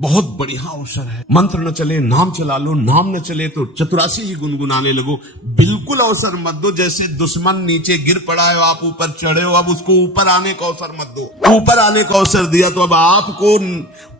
बहुत बढ़िया अवसर है। मंत्र न चले नाम चला लो, नाम न चले तो चतुरासी ही गुनगुनाने लगो। बिल्कुल अवसर मत दो। जैसे दुश्मन नीचे गिर पड़ा है, आप ऊपर चढ़े हो, अब उसको ऊपर आने का अवसर मत दो। ऊपर आने का अवसर दिया तो अब आपको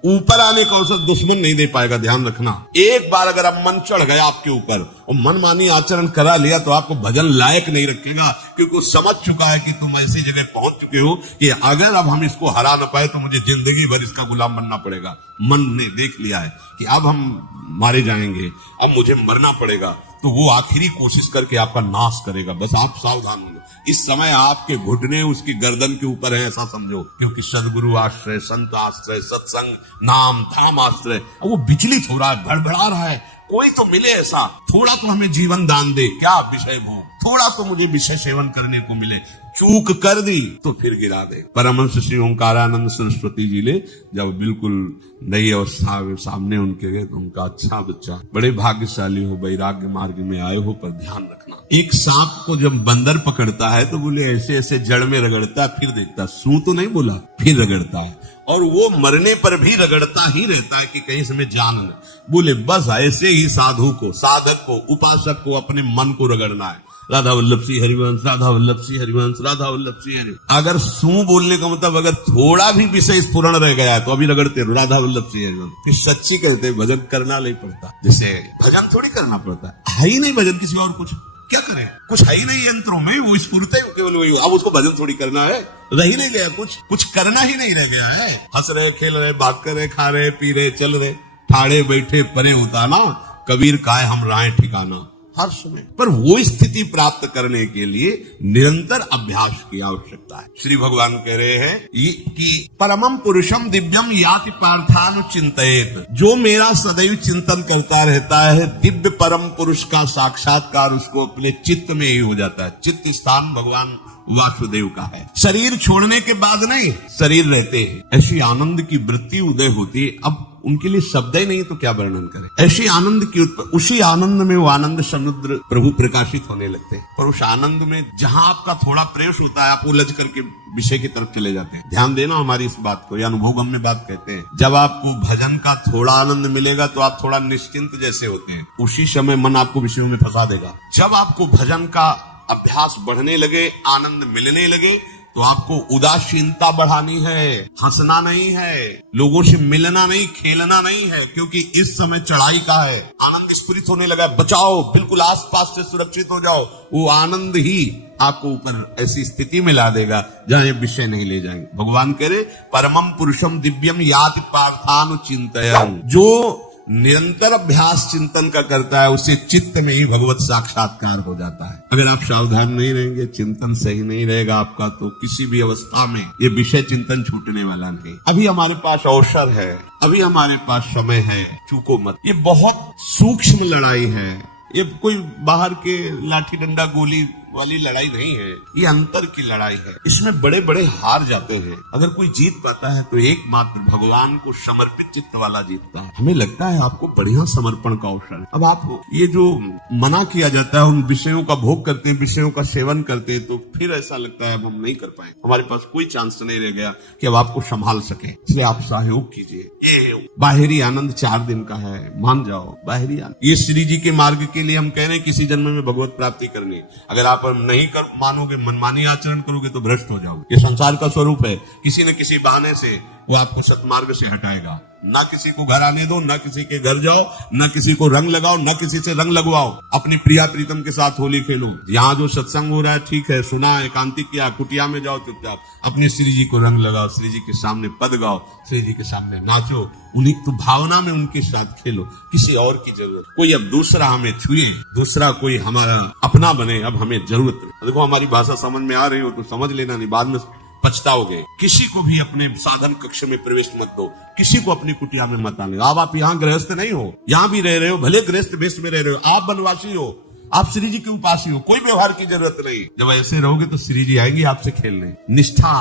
ऊपर आने का अवसर दुश्मन नहीं दे पाएगा। ध्यान रखना, एक बार अगर अब मन चढ़ गया आपके ऊपर और मनमानी आचरण करा लिया तो आपको भजन लायक नहीं रखेगा, क्योंकि वो समझ चुका है कि तुम ऐसी जगह पहुंच चुके हो कि अगर अब हम इसको हरा न पाए तो मुझे जिंदगी भर इसका गुलाम बनना पड़ेगा। मन ने देख लिया है कि अब हम मारे जाएंगे, अब मुझे मरना पड़ेगा, तो वो आखिरी कोशिश करके आपका नाश करेगा। बस आप सावधान हो। इस समय आपके घुटने उसकी गर्दन के ऊपर है, ऐसा समझो, क्योंकि सदगुरु आश्रय, संत आश्रय, सत्संग, नाम धाम आश्रय, वो विचलित हो रहा है, भड़बड़ा रहा है। कोई तो मिले ऐसा, थोड़ा तो हमें जीवन दान दे, क्या विषय भोग, थोड़ा तो मुझे विषय सेवन करने को मिले। चूक कर दी तो फिर गिरा दे। परमहंस श्री ओंकारानंद सरस्वती जी ने जब बिल्कुल नई अवस्था सामने उनके गए तो उनका, अच्छा बच्चा, बड़े भाग्यशाली हो, वैराग्य मार्ग में आए हो, पर ध्यान रखना, एक सांप को जब बंदर पकड़ता है तो बोले ऐसे ऐसे जड़ में रगड़ता है, फिर देखता, सू तो नहीं बोला, फिर रगड़ता है, और वो मरने पर भी रगड़ता ही रहता है कि कहीं से मैं जान न। बोले बस ऐसे ही साधु को, साधक को, उपासक को अपने मन को रगड़ना है। राधा वल्लभ श्री हरिवंश, राधा वल्लभ श्री हरिवंश, राधा वल्लभ श्री हरिवंश। अगर सू बोलने का मतलब अगर थोड़ा भी विषय स्फुरण रह गया है तो अभी रगड़ते रहो राधा वल्लभ श्री हरिवंश। फिर सच्ची कहते भजन करना नहीं पड़ता। जैसे भजन थोड़ी करना पड़ता है ही नहीं भजन, किसी और कुछ क्या करें, कुछ है ही नहीं यंत्रों में, वो स्फूर्त है केवल वही। अब उसको भजन थोड़ी करना है, रह ही नहीं गया, कुछ करना ही नहीं रह गया है। हंस रहे, खेल रहे, बात कर रहे, खा रहे, पी रहे, चल रहे, ठाड़े बैठे परे उताना, कबीर काय हम राय ठिकाना, हर समय। पर वो स्थिति प्राप्त करने के लिए निरंतर अभ्यास की आवश्यकता है। श्री भगवान कह रहे हैं कि परमम पुरुषम दिव्यम याति पार्थानु चिंतयेत, जो मेरा सदैव चिंतन करता रहता है, दिव्य परम पुरुष का साक्षात्कार उसको अपने चित्त में ही हो जाता है। चित्त स्थान भगवान वासुदेव का है। शरीर छोड़ने के बाद नहीं, शरीर रहते हैं ऐसी आनंद की वृत्ति उदय होती है। अब उनके लिए शब्द ही नहीं तो क्या वर्णन करें। ऐसी आनंद की उसी आनंद में वो आनंद समुद्र प्रभु प्रकाशित होने लगते हैं। पर उस आनंद में जहां आपका थोड़ा प्रवेश होता है, आप उलझ करके विषय की तरफ चले जाते हैं। ध्यान देना हमारी इस बात को, या अनुभवगम्य बात कहते हैं। जब आपको भजन का थोड़ा आनंद मिलेगा तो आप थोड़ा निश्चिंत जैसे होते हैं, उसी समय मन आपको विषयों में फंसा देगा। जब आपको भजन का अभ्यास बढ़ने लगे, आनंद मिलने लगे, तो आपको उदासीनता बढ़ानी है, हंसना नहीं है, लोगों से मिलना नहीं, खेलना नहीं है, क्योंकि इस समय चढ़ाई का है। आनंद स्फुरित होने लगा, बचाओ, बिल्कुल आसपास से सुरक्षित हो जाओ। वो आनंद ही आपको ऊपर ऐसी स्थिति में ला देगा जहां ये विषय नहीं ले जाएंगे। भगवान कह रहे परमम पुरुषम दिव्यम याति पार्थानु चिंतयन्, जो निरंतर अभ्यास चिंतन का करता है, उससे चित्त में ही भगवत साक्षात्कार हो जाता है। अगर आप सावधान नहीं रहेंगे, चिंतन सही नहीं रहेगा आपका, तो किसी भी अवस्था में ये विषय चिंतन छूटने वाला नहीं। अभी हमारे पास अवसर है, अभी हमारे पास समय है, चूको मत। ये बहुत सूक्ष्म लड़ाई है, ये कोई बाहर के लाठी डंडा गोली वाली लड़ाई नहीं है, ये अंतर की लड़ाई है। इसमें बड़े बड़े हार जाते हैं। अगर कोई जीत पाता है तो एकमात्र भगवान को समर्पित चित्त वाला जीतता है। हमें लगता है आपको बढ़िया समर्पण का अवसर है। अब आप ये जो मना किया जाता है, उन विषयों का भोग करते हैं, विषयों का सेवन करते हैं, तो फिर ऐसा लगता है अब हम नहीं कर पाए, हमारे पास कोई चांस नहीं रह गया कि अब आपको संभाल सके। इसलिए आप सहयोग कीजिए। ये बाहरी आनंद 4 दिन का है, मान जाओ, बाहरी आनंद। ये श्री जी के मार्ग के लिए हम कह रहे हैं किसी जन्म में भगवत प्राप्ति करनी। अगर आप नहीं कर मानोगे, मनमानी आचरण करोगे तो भ्रष्ट हो जाओगे। ये संसार का स्वरूप है, किसी न किसी बहाने से वो आपको सतमार्ग से हटाएगा। ना किसी को घर आने दो, ना किसी के घर जाओ, ना किसी को रंग लगाओ, ना किसी से रंग लगवाओ। अपनी प्रिया प्रीतम के साथ होली खेलो। यहाँ जो सत्संग हो रहा है ठीक है, सुना, एकांतिक किया, कुटिया में जाओ चुपचाप, अपने श्री जी को रंग लगाओ, श्री जी के सामने पद गाओ, श्री जी के सामने नाचो, उन्हीं तो भावना में उनके साथ खेलो। किसी और की जरूरत कोई अब दूसरा हमें छुए, दूसरा कोई हमारा अपना बने, अब हमें जरूरत नहीं। देखो हमारी भाषा समझ में आ रही हो तो समझ लेना, नहीं बाद में पछताओगे। किसी को भी अपने साधन कक्ष में प्रवेश मत दो, किसी को अपनी कुटिया में मत आने। अब आप यहाँ गृहस्थ नहीं हो, यहाँ भी रह रहे हो, भले गृहस्थ वेश में रह रहे हो, आप वनवासी हो, आप श्री जी के उपासी हो, कोई व्यवहार की जरूरत नहीं। जब ऐसे रहोगे तो श्री जी आएंगे आपसे खेलने। निष्ठा,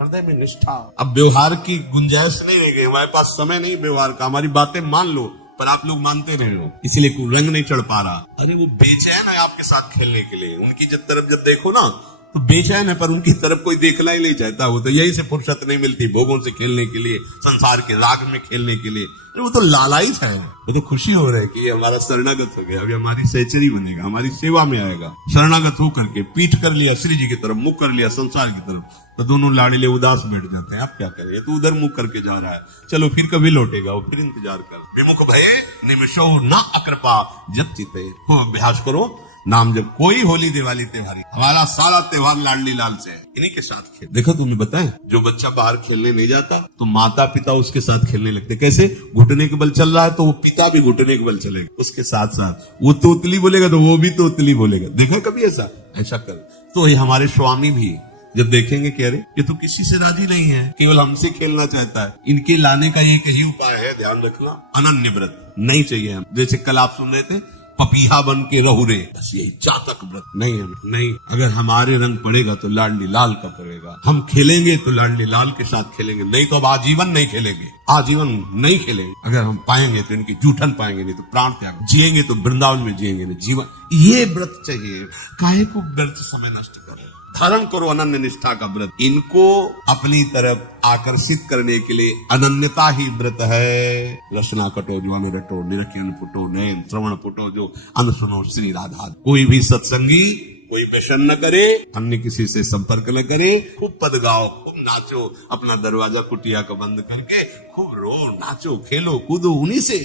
हृदय में निष्ठा। अब व्यवहार की गुंजाइश नहीं रह गई, हमारे पास समय नहीं व्यवहार का। हमारी बातें मान लो, पर आप लोग मानते नहीं हो, इसलिए कोई रंग नहीं चढ़ पा रहा। अरे वो बेचैन है आपके साथ खेलने के लिए। उनकी जब तरफ जब देखो ना तो बेचैन है, पर उनकी तरफ कोई देखना ही नहीं चाहता। वो तो यही से फुर्सत नहीं मिलती भोगों से खेलने के लिए, संसार के राग में खेलने के लिए। वो तो लालायित है, वो तो खुशी हो रहा है कि ये हमारा शरणागत हो गया, अभी हमारी सहचरी बनेगा, हमारी सेवा में आएगा। शरणागत होकर के पीठ कर लिया श्री जी की तरफ, मुख कर लिया संसार की तरफ, तो दोनों लाड़िले उदास बैठ जाते हैं। आप क्या करें, तो उधर मुख करके जा रहा है, चलो फिर कभी लौटेगा, वो फिर इंतजार कर। विमुख भये निमिषो न अकृपा जब चिते, खूब अभ्यास करो नाम जब। कोई होली दिवाली त्योहार, हमारा सारा त्योहार लाडली लाल से है, इन्हीं के साथ खेल। देखो तुम्हें बताएं, जो बच्चा बाहर खेलने नहीं जाता तो माता पिता उसके साथ खेलने लगते। कैसे? घुटने के बल चल रहा है तो वो पिता भी घुटने के बल चलेगा उसके साथ साथ। वो तोतली बोलेगा तो वो भी तोतली बोलेगा। देखो कभी ऐसा कर। तो ये हमारे स्वामी भी जब देखेंगे कि अरे ये तो किसी से राजी नहीं है, केवल हमसे खेलना चाहता है, इनके लाने का एक ही उपाय है, ध्यान रखना, अनन्य व्रत नहीं चाहिए हम। जैसे कल आप सुन रहे थे, पपीहा बन के रहो रे, बस यही चातक व्रत नहीं है। नहीं, अगर हमारे रंग पड़ेगा तो लाडली लाल का पड़ेगा। हम खेलेंगे तो लाडली लाल के साथ खेलेंगे, नहीं तो अब आजीवन नहीं खेलेंगे, आजीवन नहीं खेलेंगे। अगर हम पाएंगे तो इनकी जूठन पाएंगे, नहीं तो प्राण त्याग। जिएंगे तो वृंदावन में जिएंगे, नहीं जीवन। ये व्रत चाहिए। काहे को व्यर्थ समय नष्ट कर रहे? धारण करो अनन्य निष्ठा का व्रत। इनको अपनी तरफ आकर्षित करने के लिए अनन्यता ही व्रत है। रसना कटो जो अनु रटो, निरखियन फुटो, नयन श्रवण फुटो जो अनु सुनो श्री राधा। कोई भी सत्संगी कोई व्यसन न करे, अन्य किसी से संपर्क न करे, खूब पद गाओ, खूब नाचो, अपना दरवाजा कुटिया का बंद करके खूब रो, नाचो, खेलो, कूदो, उन्हीं से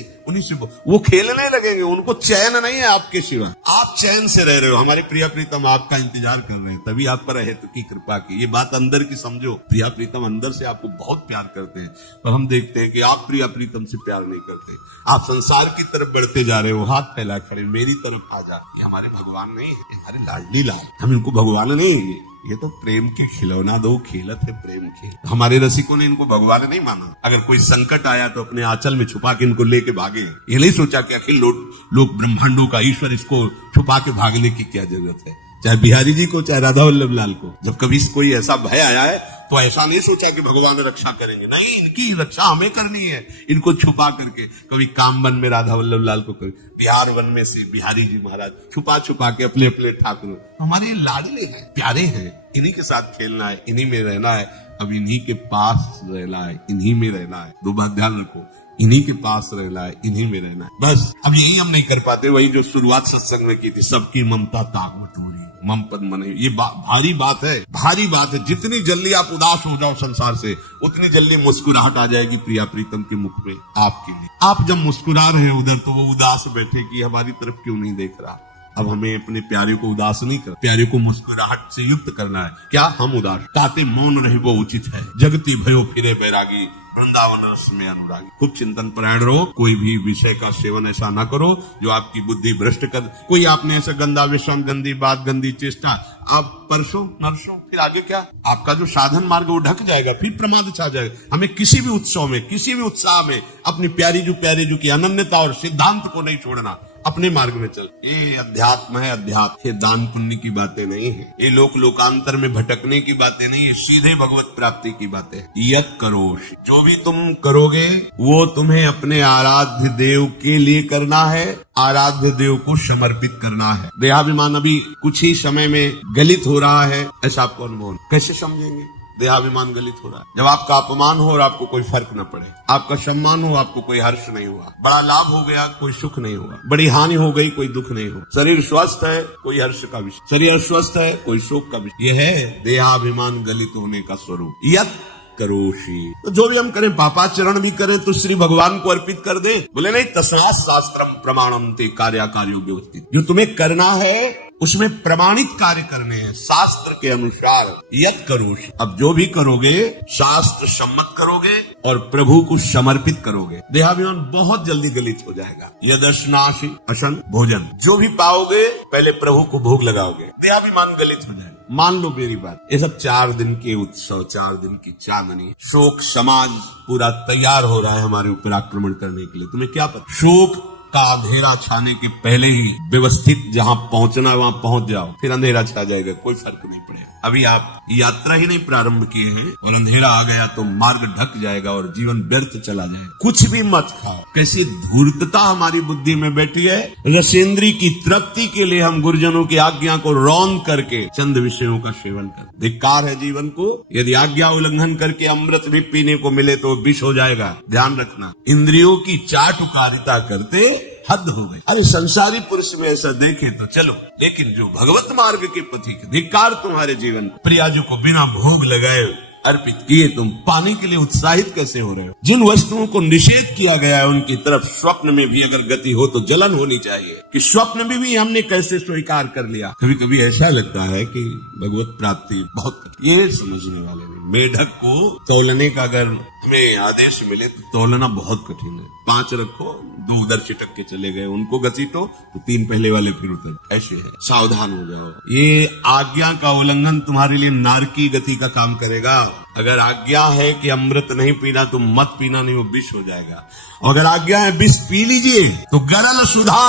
वो खेलने लगेंगे। उनको चैन नहीं है आपके सिवा, आप चैन से रह रहे हो। हमारे प्रिया प्रीतम आपका इंतजार कर रहे हैं, तभी आप पर है तो की कृपा की। ये बात अंदर की समझो, प्रिया प्रीतम अंदर से आपको बहुत प्यार करते हैं, पर हम देखते हैं कि आप प्रिया प्रीतम से प्यार नहीं करते। आप संसार की तरफ बढ़ते जा रहे हो, हाथ फैला खड़े, मेरी तरफ आ जा। ये हमारे भगवान नहीं है, हमारे लाडली लाल। हम इनको भगवान नहीं, ये तो प्रेम के खिलौना दो खेलत है प्रेम के। हमारे रसिकों ने इनको भगवान नहीं माना। अगर कोई संकट आया तो अपने आंचल में छुपा के इनको लेके भागे। ये नहीं सोचा कि अखिल लोग ब्रह्मांडों का ईश्वर, इसको छुपा के भागने की क्या जरूरत है। चाहे बिहारी जी को, चाहे राधा वल्लभ लाल को, जब कभी कोई ऐसा भय आया है तो ऐसा नहीं सोचा कि भगवान रक्षा करेंगे, नहीं, इनकी रक्षा हमें करनी है। इनको छुपा करके, कभी काम वन में राधा वल्लभ लाल को, कभी बिहार वन में से बिहारी जी महाराज छुपा के अपने अपने ठाकुर। हमारे लाडले हैं, प्यारे हैं, इन्हीं के साथ खेलना है, इन्हीं में रहना है, अब इन्हीं के पास रहना है, इन्हीं में रहना है। दो बात ध्यान रखो, इन्हीं के पास रहना है, इन्हीं में रहना है, बस। अब यही हम नहीं कर पाते, वही जो शुरुआत सत्संग में की थी, सबकी ममता ताक बटोरी, मम पद मन। ये भारी बात है, भारी बात है। जितनी जल्दी आप उदास हो जाओ संसार से, उतनी जल्दी मुस्कुराहट आ जाएगी प्रिया प्रीतम के मुख पे आपके लिए। आप जब मुस्कुरा रहे हैं उधर, तो वो उदास बैठे कि हमारी तरफ क्यों नहीं देख रहा। अब हमें अपने प्यारे को उदास नहीं कर, प्यारे को मुस्कुराहट से युक्त करना है। क्या हम उदास? ताते मौन रहे वो उचित है, जगती भयो फिरे बैरागी, वृंदावन रस में अनुरागी। खूब चिंतन परायण रहो, कोई भी विषय का सेवन ऐसा ना करो जो आपकी बुद्धि भ्रष्ट कर। कोई आपने ऐसा गंदा विषम, गंदी बात, गंदी चेष्टा, आप परसों नरसों, फिर आगे क्या? आपका जो साधन मार्ग वो ढक जाएगा, फिर प्रमाद छा जाएगा। हमें किसी भी उत्सव में, किसी भी उत्साह में अपनी प्यारी जो की अनन्यता और सिद्धांत को नहीं छोड़ना, अपने मार्ग में चल। ये अध्यात्म है, अध्यात्म। ये दान पुण्य की बातें नहीं है, ये लोकांतर में भटकने की बातें नहीं है, सीधे भगवत प्राप्ति की बातें। यत करोषि, जो भी तुम करोगे वो तुम्हें अपने आराध्य देव के लिए करना है, आराध्य देव को समर्पित करना है। देहाभिमान अभी कुछ ही समय में गलित हो रहा है, ऐसा आपको अनुभव। कैसे समझेंगे? देहाभिमान गलित हो रहा है जब आपका अपमान हो और आपको कोई फर्क न पड़े, आपका सम्मान हो, आपको कोई हर्ष नहीं हुआ, बड़ा लाभ हो गया, कोई सुख नहीं हुआ, बड़ी हानि हो गई, कोई दुख नहीं हुआ, शरीर स्वस्थ है, कोई हर्ष का विषय, शरीर अस्वस्थ है, कोई शोक का विषय। यह है देहाभिमान गलित होने का स्वरूप। यत करोषि, तो जो भी हम करें, पापाचरण भी करें तो श्री भगवान को अर्पित कर दे। बोले नहीं, तस्मात् शास्त्रम प्रमाणम ते कार्याकार्यो व्यवस्थित। जो तुम्हें करना है उसमें प्रमाणित कार्य करने हैं, शास्त्र के अनुसार। यत करोषि, अब जो भी करोगे शास्त्र सम्मत करोगे और प्रभु को समर्पित करोगे, देहाभिमान बहुत जल्दी गलित हो जाएगा। यदश्नासि अशन भोजन, जो भी पाओगे पहले प्रभु को भोग लगाओगे, देहाभिमान गलित हो जाएगा। मान लो मेरी बात, ये सब 4 दिन के उत्सव, 4 दिन की चांदनी, शोक समाज पूरा तैयार हो रहा है हमारे ऊपर आक्रमण करने के लिए। तुम्हें क्या पता? शोक का अंधेरा छाने के पहले ही व्यवस्थित जहां पहुंचना वहां पहुंच जाओ, फिर अंधेरा छा जाएगा, कोई फर्क नहीं पड़ेगा। अभी आप यात्रा ही नहीं प्रारंभ किए हैं और अंधेरा आ गया तो मार्ग ढक जाएगा और जीवन व्यर्थ चला जाएगा। कुछ भी मत खाओ। कैसी धूर्तता हमारी बुद्धि में बैठी है। रसेंद्री की तृप्ति के लिए हम गुरुजनों की आज्ञा को रौंद करके चंद विषयों का सेवन कर। धिक्कार है जीवन को। यदि आज्ञा उल्लंघन करके अमृत भी पीने को मिले तो विष हो जाएगा। ध्यान रखना। इंद्रियों की चाटुकारिता करते हद हो गई। अरे संसारी पुरुष में ऐसा देखे तो चलो, लेकिन जो भगवत मार्ग के पथिक, धिक्कार तुम्हारे जीवन को। प्रियाजू को बिना भोग लगाए अर्पित किए तुम पाने के लिए उत्साहित कैसे हो रहे हो? जिन वस्तुओं को निषेध किया गया है उनकी तरफ स्वप्न में भी अगर गति हो तो जलन होनी चाहिए कि स्वप्न में भी हमने कैसे स्वीकार कर लिया। कभी कभी ऐसा लगता है कि भगवत प्राप्ति बहुत, ये समझने वाले नहीं। मेढक को तौलने का अगर हमें आदेश मिले तो तौलना बहुत कठिन है। 5 रखो, 2 उधर चिटक के चले गए, उनको घसीटो तो 3 पहले वाले फिर उतर। ऐसे है, सावधान हो जाओ। ये आज्ञा का उल्लंघन तुम्हारे लिए नारकी गति का काम करेगा। अगर आज्ञा है कि अमृत नहीं पीना तो मत पीना, नहीं वो विष हो जाएगा। अगर आज्ञा है विष पी लीजिए तो गरल सुधा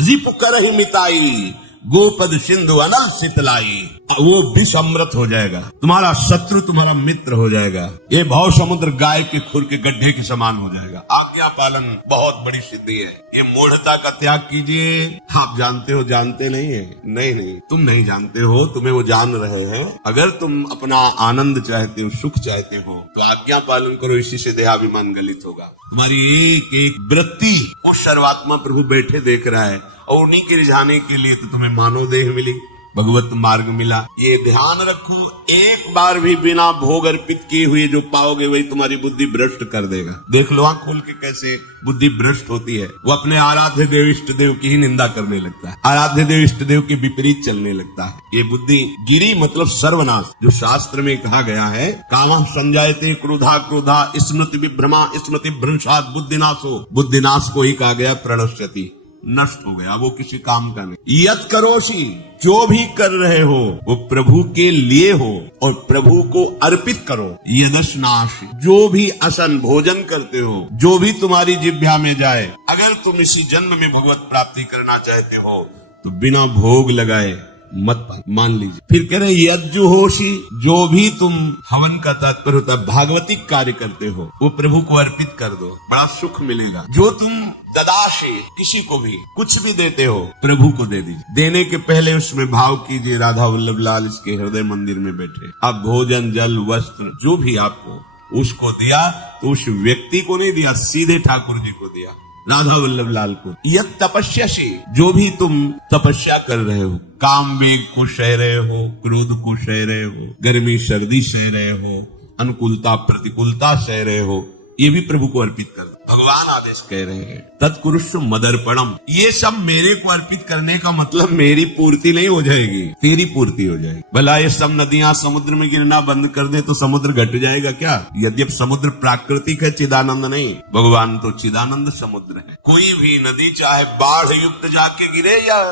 रिप कर ही मिताई, गोपद सिंधु अनल शीतलाई, वो विष अमृत हो जाएगा। तुम्हारा शत्रु तुम्हारा मित्र हो जाएगा। ये भाव समुद्र गाय के खुर के गड्ढे के समान हो जाएगा। आज्ञा पालन बहुत बड़ी सिद्धि है। ये मूढ़ता का त्याग कीजिए। आप जानते हो, जानते नहीं है? नहीं, तुम नहीं जानते हो, तुम्हें वो जान रहे हैं। अगर तुम अपना आनंद चाहते हो, सुख चाहते हो तो आज्ञा पालन करो। इसी से देहाभिमान गलित होगा। तुम्हारी एक एक वृत्ति उस सर्वात्मा प्रभु बैठे देख रहा है और उन्हीं के रिझाने के लिए तो तुम्हें मानव देह मिली, भगवत मार्ग मिला। ये ध्यान रखो, एक बार भी बिना भोग अर्पित किए हुए जो पाओगे वही तुम्हारी बुद्धि भ्रष्ट कर देगा। देख लो आंख खोल के कैसे बुद्धि भ्रष्ट होती है। वो अपने आराध्य देव इष्ट देव की ही निंदा करने लगता है, आराध्य देव इष्ट देव के विपरीत चलने लगता है। ये बुद्धि गिरी मतलब सर्वनाश। जो शास्त्र में कहा गया है, कामः संजायते क्रोधा क्रोधा स्मृति विभ्रमा स्मृति भ्रंशात् बुद्धिनाशो, बुद्धिनाश को ही कहा गया प्रणश्यति, नष्ट हो गया, वो किसी काम का नहीं। यत करोषि, जो भी कर रहे हो वो प्रभु के लिए हो और प्रभु को अर्पित करो। यदश्नाश, जो भी असन भोजन करते हो, जो भी तुम्हारी जिह्वा में जाए, अगर तुम इसी जन्म में भगवत प्राप्ति करना चाहते हो तो बिना भोग लगाए मत मान लीजिए। फिर कह रहे यज्जुहोषि, जो भी तुम हवन का तात्पर्य होता है भागवतिक कार्य करते हो वो प्रभु को अर्पित कर दो, बड़ा सुख मिलेगा। जो तुम ददाशे, किसी को भी कुछ भी देते हो प्रभु को दे दीजिए। देने के पहले उसमें भाव कीजिए राधा वल्लभ लाल इसके हृदय मंदिर में बैठे। अब भोजन जल वस्त्र जो भी आपको उसको दिया तो उस व्यक्ति को नहीं दिया, सीधे ठाकुर जी को दिया, राधा वल्लभ लाल को। यह तपस्या से, जो भी तुम तपस्या कर रहे हो, काम वेग को सह रहे हो, क्रोध को सह रहे हो, गर्मी सर्दी सह रहे हो, अनुकूलता प्रतिकूलता सह रहे हो, ये भी प्रभु को अर्पित कर दो। भगवान आदेश कह रहे हैं तत्कुरुष्व मदर्पणम। ये सब मेरे को अर्पित करने का मतलब मेरी पूर्ति नहीं हो जाएगी, तेरी पूर्ति हो जाएगी। भला ये सब नदियां समुद्र में गिरना बंद कर दे तो समुद्र घट जाएगा क्या? यद्यपि समुद्र प्राकृतिक है, चिदानंद नहीं। भगवान तो चिदानंद समुद्र है। कोई भी नदी चाहे बाढ़ युक्त जाके गिरे या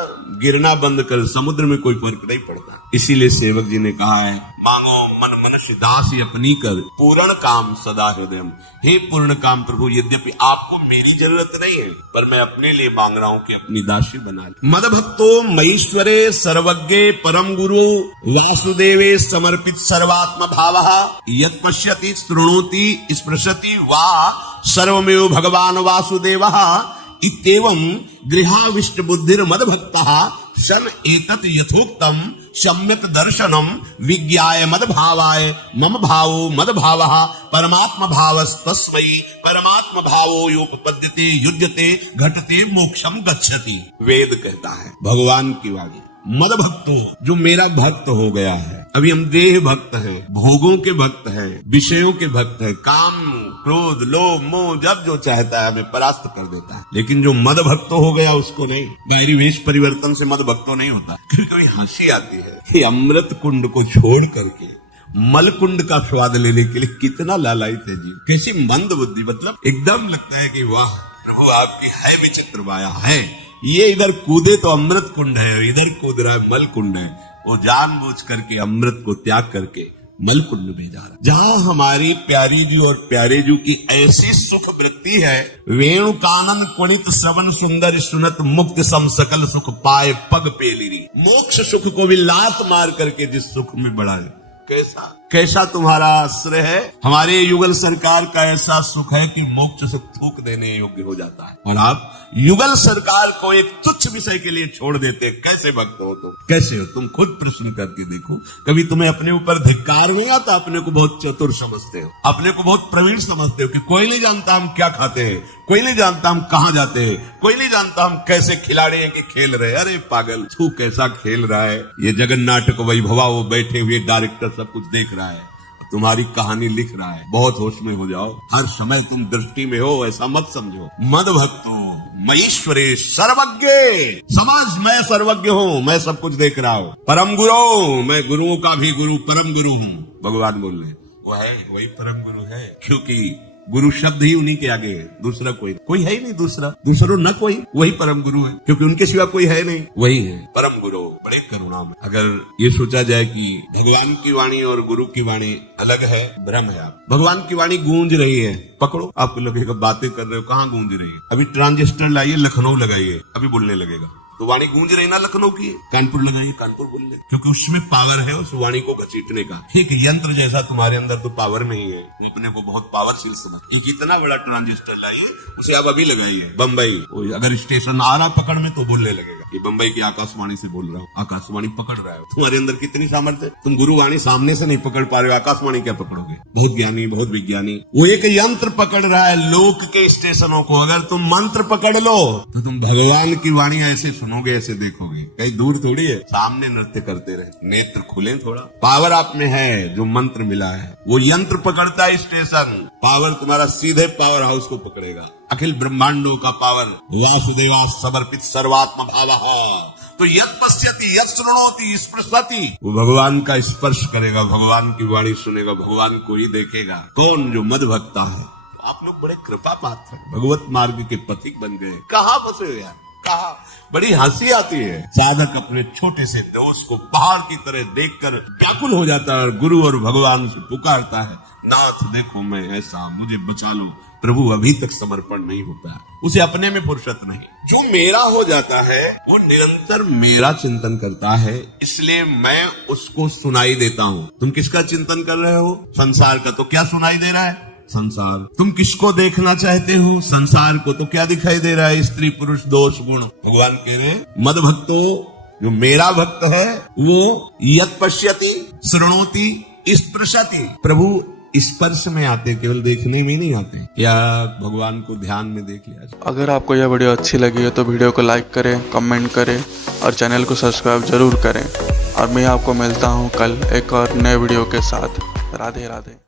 गिरना बंद कर, समुद्र में कोई फर्क नहीं पड़ता। इसीलिए सेवक जी ने कहा है, मांगो मन मनुष्य दासी अपनी कर, पूर्ण काम सदा हृदय। हे पूर्ण काम प्रभु, यद्यपि आपको मेरी जरूरत नहीं है पर मैं अपने लिए मांग रहा हूँ कि अपनी दासी बना ले। मद भक्तो महेश्वरे सर्वज्ञे परम गुरु वासुदेवे समर्पित सर्वात्म भावः यत् पश्यति शृणोति स्पृशति वा सर्वमेव भगवान वासुदेवः इत्येवं गृहाविष्ट बुद्धिर मद भक्तः शन एतत् यथोक्तम सम्यक दर्शनम विज्ञाय मद भावाय मम भावो मद भावः परमात्म भावस्तस्मै परमात्म भावो योपपद्यते युज्यते घटते मोक्षम गच्छति। वेद कहता है, भगवान की वाणी। मद भक्तो, जो मेरा भक्त हो गया है। अभी हम देह भक्त हैं, भोगों के भक्त हैं, विषयों के भक्त हैं, काम क्रोध लोभ मोह जब जो चाहता है हमें परास्त कर देता है। लेकिन जो मद भक्त हो गया उसको नहीं, बाहरी वेश परिवर्तन से मद भक्तो नहीं होता। कभी हंसी आती है कि अमृत कुंड को छोड़ करके मल कुंड का स्वाद लेने के लिए कितना लालायित है जीव। कैसी मंद बुद्धि, मतलब एकदम लगता है कि वाह प्रभु आपकी है विचित्र माया है। ये इधर कूदे तो अमृत कुंड है, इधर कूद रहा है मल कुंड है। वो जानबूझ करके अमृत को त्याग करके मलकुल में भेजा रहा। जहां हमारी प्यारी जी और प्यारे जी की ऐसी सुख वृत्ति है, वेणु कानन कुणित श्रवण सुंदर सुनत मुक्त सम सकल सुख पाए पग पेलिरी। मोक्ष सुख को भी लात मार करके जिस सुख में बढ़ाए, कैसा कैसा तुम्हारा आश्रय है। हमारे युगल सरकार का ऐसा सुख है कि मोक्ष सुख थूक देने योग्य हो जाता है, और आप युगल सरकार को एक तुच्छ विषय के लिए छोड़ देते। कैसे भक्त हो तुम, कैसे हो तुम? खुद प्रश्न करके देखो। कभी तुम्हें अपने ऊपर धिक्कार नहीं आता? अपने को बहुत चतुर समझते हो, अपने को बहुत प्रवीण समझते हो कि कोई नहीं जानता हम क्या खाते हैं, कोई नहीं जानता हम कहां जाते हैं, कोई नहीं जानता हम कैसे खिलाड़ी हैं कि खेल रहे। अरे पागल, तू कैसा खेल रहा है। ये जगन नाटक वैभवा, वो बैठे हुए डायरेक्टर सब कुछ देख रहा है, तुम्हारी कहानी लिख रहा है। बहुत होश में हो जाओ, हर समय तुम दृष्टि में हो, ऐसा मत समझो। मद भक्तो मईश्वरे सर्वज्ञ, समाज मैं सर्वज्ञ हूँ, मैं सब कुछ देख रहा हूँ। परम गुरु, मैं गुरुओं का भी गुरु, परम गुरु हूँ। भगवान बोल रहे वो है, वही परम गुरु है, क्योंकि गुरु शब्द ही उन्हीं के आगे है, दूसरा कोई है ही नहीं। दूसरा न कोई, वही परम गुरु है, क्योंकि उनके सिवा कोई है नहीं, वही है परम गुरु। बड़े करुणा में अगर ये सोचा जाए कि भगवान की वाणी और गुरु की वाणी अलग है, भ्रम है। आप भगवान की वाणी गूंज रही है, पकड़ो, आपको लगेगा बातें कर रहे हो, कहाँ गूंज रही है? अभी ट्रांजिस्टर लाइए, लखनऊ लगाइए, अभी बोलने लगेगा। तो वाणी गूंज रही ना लखनऊ की। कानपुर लगाइए, कानपुर बोल ले, क्योंकि उसमें पावर है उस वाणी को घसीटने का। एक यंत्र जैसा तुम्हारे अंदर तो पावर नहीं है, तुम अपने को बहुत पावरफुल समझ। जितना बड़ा ट्रांजिस्टर लाइए, उसे आप अभी लगाइए। बम्बई, अगर स्टेशन आ रहा पकड़ में तो बोलने लगेगा ये बम्बई की आकाशवाणी से बोल रहा हूँ, आकाशवाणी पकड़ रहा है। तुम्हारे अंदर कितनी सामर्थ्य है, तुम गुरुवाणी सामने से नहीं पकड़ पा रहे हो, आकाशवाणी क्या पकड़ोगे? बहुत ज्ञानी, बहुत विज्ञानी, वो एक यंत्र पकड़ रहा है लोक के स्टेशनों को। अगर तुम मंत्र पकड़ लो तो तुम भगवान की वाणी ऐसे सुनोगे, ऐसे देखोगे, कहीं दूर थोड़ी है, सामने नृत्य करते रहे, नेत्र खुले थोड़ा। पावर आप में है, जो मंत्र मिला है, वो यंत्र पकड़ता है स्टेशन, पावर तुम्हारा सीधे पावर हाउस को पकड़ेगा। अखिल ब्रह्मांडों का पावर वासुदेवा समर्पित सर्वात्म भावः। तो यद पश्यति यद शृणोति स्पृशति, वो भगवान का स्पर्श करेगा, भगवान की वाणी सुनेगा, भगवान को ही देखेगा। कौन? जो मद भक्ता है। आप लोग बड़े कृपा पात्र, भगवत मार्ग के पथिक बन गए। कहाँ फंसे हो यार, कहा? बड़ी हंसी आती है। साधक अपने छोटे से दोस्त को पहाड़ की तरह देखकर व्याकुल हो जाता है और गुरु और भगवान से पुकारता है, नाथ देखो मैं ऐसा, मुझे बचा लो। प्रभु अभी तक समर्पण नहीं होता, उसे अपने में फुर्सत नहीं। जो मेरा हो जाता है वो निरंतर मेरा चिंतन करता है, इसलिए मैं उसको सुनाई देता हूँ। तुम किसका चिंतन कर रहे हो? संसार का। तो क्या सुनाई दे रहा है? संसार। तुम किसको देखना चाहते हो? संसार को। तो क्या दिखाई दे रहा है? स्त्री पुरुष दोष गुण। भगवान कह रहे मद भक्तो, जो मेरा भक्त है वो यत् पश्यति शृणोति स्पृशति, प्रभु स्पर्श में आते, केवल देखने में नहीं आते। क्या भगवान को ध्यान में देख लिया? अगर आपको यह वीडियो अच्छी लगी है तो वीडियो को लाइक करें, कमेंट करें और चैनल को सब्सक्राइब जरूर करें। और मैं आपको मिलता हूँ कल एक और नए वीडियो के साथ। राधे राधे।